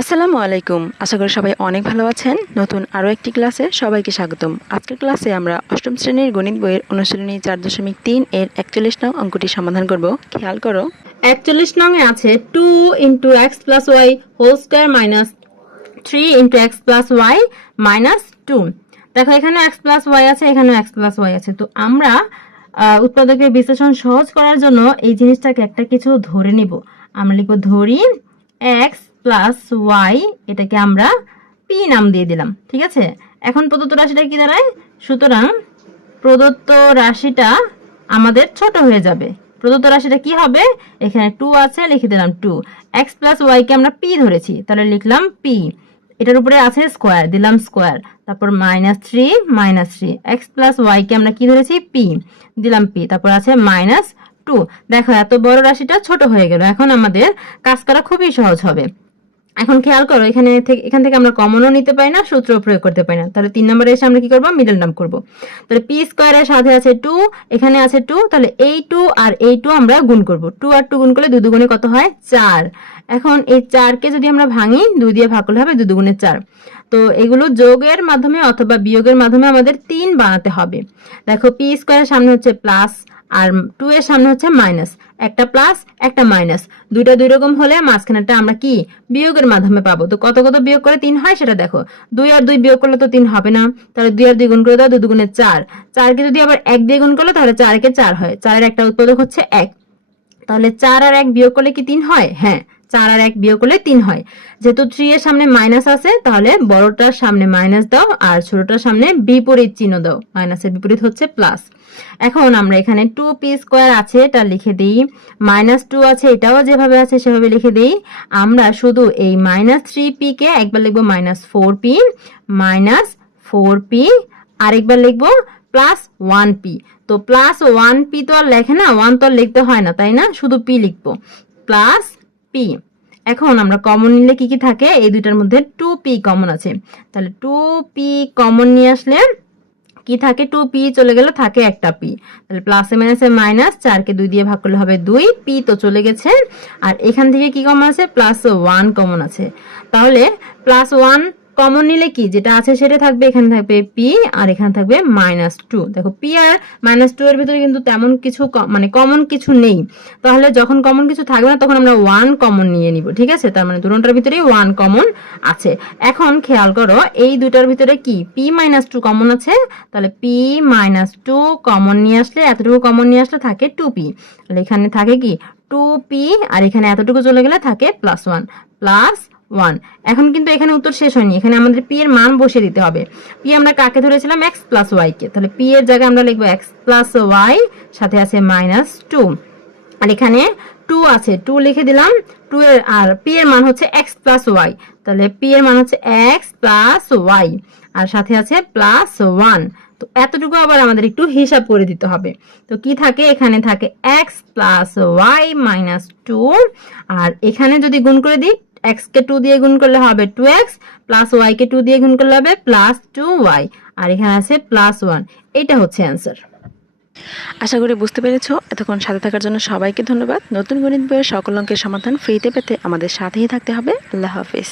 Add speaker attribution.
Speaker 1: আসসালামু আলাইকুম। আশা করি সবাই অনেক ভালো আছেন। নতুন আরও একটি ক্লাসে সবাইকে স্বাগতম। আজকের ক্লাসে আমরা অষ্টম শ্রেণির গণিত বইয়ের অনুশীলনী চার দশমিক তিন এর একচল্লিশ নং অঙ্কটি সমাধান করব। খেয়াল করো।
Speaker 2: একচল্লিশ নঙে আছে two into x plus y whole square minus three into x plus y minus two. দেখো এখানে এক্স প্লাস ওয়াই আছে এখানে এক্স প্লাস ওয়াই আছে। তো আমরা উৎপাদকের বিশ্লেষণ সহজ করার জন্য এই জিনিসটাকে একটা কিছু ধরে নিব। আমরা লিখব ধরি এক্স প্লাস ওয়াই এটাকে আমরা পি নাম দিয়ে দিলাম, ঠিক আছে? এখন প্রদত্ত রাশিটা কি দাঁড়ায়? সুতরাং প্রদত্ত রাশিটা আমাদের ছোট হয়ে যাবে। প্রদত্ত রাশিটা কি হবে? এখানে টু আছে, লিখে দিলাম টু এক্স প্লাস ওয়াইকে আমরা পি ধরেছি, তাহলে লিখলাম পি এটার উপরে আছে স্কোয়ার দিলাম স্কোয়ার তারপর minus three minus three x plus ওয়াইকে আমরা কি ধরেছি? পি দিলাম পি তারপর আছে মাইনাস টু দেখো, এত বড় রাশিটা ছোট হয়ে গেল। এখন আমাদের কাজ করা খুবই সহজ হবে। এখন খেয়াল করো, এখানে থেকে এখান থেকে আমরা কমনও নিতে পারি না সূত্র প্রয়োগ করতে পারি না। তাহলে তিন নম্বরে এসে আমরা কি করব? মিডল নাম করব। তাহলে পি স্কোয়ারের সাথে আছে টু এখানে আছে টু তাহলে এই টু আর এই টু আমরা গুণ করব। টু আর টু গুণ করলে দুই দুগুণে কত হয়? চার। এখন এই চারকে যদি আমরা ভাঙি, দুই দিয়ে ভাগ করলে হবে দুই দুগুণে চার। তো এগুলো যোগের মাধ্যমে অথবা বিয়োগের মাধ্যমে আমাদের তিন বানাতে হবে। দেখো পি স্কোয়ারের সামনে হচ্ছে প্লাস আর টু এর সামনে হচ্ছে মাইনাস একটা প্লাস একটা মাইনাস দুইটা দুই রকম হলে মাঝখানেটা আমরা কি? বিয়োগের মাধ্যমে পাবো। তো কত কত বিয়োগ করে তিন হয় সেটা দেখো। দুই আর দুই বিয়োগ করলে তো তিন হবে না। তাহলে দুই আর দুই গুণ করে দাও, দুই দুগুণে চার। চারকে যদি আবার এক দিয়ে গুণ করল, তাহলে চারকে চার হয়। চারের একটা উৎপাদক হচ্ছে এক। তাহলে চার আর এক বিয়োগ করলে কি তিন হয়? হ্যাঁ। চার আর এক বিয়োগ করলে তিন হয়। যেহেতু থ্রি এর সামনে মাইনাস আছে, তাহলে বড়টার সামনে মাইনাস দাও আর ছোটটার সামনে বিপরীত চিহ্ন দাও। মাইনাসের বিপরীত হচ্ছে প্লাস এখন আমরা এখানে টু পি স্কোয়ার আছে, এটা লিখে দিই। মাইনাস টু আছে, এটাও যেভাবে আছে, সেভাবে লিখে দিই। আমরা শুধু এই মাইনাস থ্রি পি কে একবার লিখব minus four P minus four P আরেকবার লিখব প্লাস ওয়ান পি তো প্লাস ওয়ান পি তো আর লেখে না ওয়ান তো আর লিখতে হয় না, তাই না? শুধু পি লিখব। প্লাস পি এখন আমরা কমন নিলে কি কি থাকে? এই দুইটার মধ্যে টু পি কমন আছে। তাহলে টু পি কমন নিয়ে আসলে কি থাকে? টু পি চলে গেলে, থাকে একটা পি তাহলে প্লাসে মাইনাসে মাইনাস চারকে দুই দিয়ে ভাগ করলে হবে দুই। পি তো চলে গেছে। আর এখান থেকে কি কমন আছে? প্লাস ওয়ান কমন আছে। তাহলে প্লাস ওয়ান কমন নিলে কি? যেটা আছে সেটা থাকবে, এখানে থাকবে পি আর এখানে থাকবে মাইনাস টু দেখো পি আর মাইনাস টু এর ভিতরে কিন্তু তেমন কিছু মানে কমন কিছু নেই। তাহলে যখন কমন কিছু থাকবে না, তখন আমরা ওয়ান কমন নিয়ে নিব, ঠিক আছে? তার মানে দুটোটার ভিতরেই ওয়ান কমন আছে। এখন খেয়াল করো, এই দুটার ভিতরে কি? পি মাইনাস টু কমন আছে। তাহলে পি মাইনাস টু কমন নিয়ে আসলে এতটুকু কমন নিয়ে আসলে থাকে টু পি তাহলে এখানে থাকে কি? টু পি আর এখানে এতটুকু চলে গেলে থাকে প্লাস ওয়ান প্লাস ওয়ান। এখন কিন্তু এখানে উত্তর শেষ হয়নি। এখানে আমাদের পি এর মান বসিয়ে দিতে হবে। পি আমরা কাকে ধরেছিলাম? এক্স প্লাস ওয়াই কে। তাহলে পি এর জায়গায় আমরা লিখব এক্স প্লাস ওয়াই সাথে আছে মাইনাস টু আর এখানে টু আছে। টু লিখে দিলাম। টু এর আর পি এর মান হচ্ছে এক্স প্লাস ওয়াই তাহলে পি এর মান হচ্ছে এক্স প্লাস ওয়াই আর সাথে আছে প্লাস ওয়ান তো এতটুকু আবার আমাদের একটু হিসাব করে দিতে হবে। তো কি থাকে? এখানে থাকে x plus y minus two আর এখানে যদি গুণ করে দিই এক্স কে টু দিয়ে গুণ করলে হবে টু এক্স প্লাস ওয়াই কে টু দিয়ে গুণ করলে হবে প্লাস টু ওয়াই আর এখানে আছে প্লাস ওয়ান এটা হচ্ছে অ্যান্সার
Speaker 1: আশা করি বুঝতে পেরেছ। এতক্ষণ সাথে থাকার জন্য সবাইকে ধন্যবাদ। নতুন গণিত বইয়ের সকল অঙ্কের সমাধান ফ্রিতে পেতে আমাদের সাথেই থাকতে হবে। আল্লাহ হাফিজ।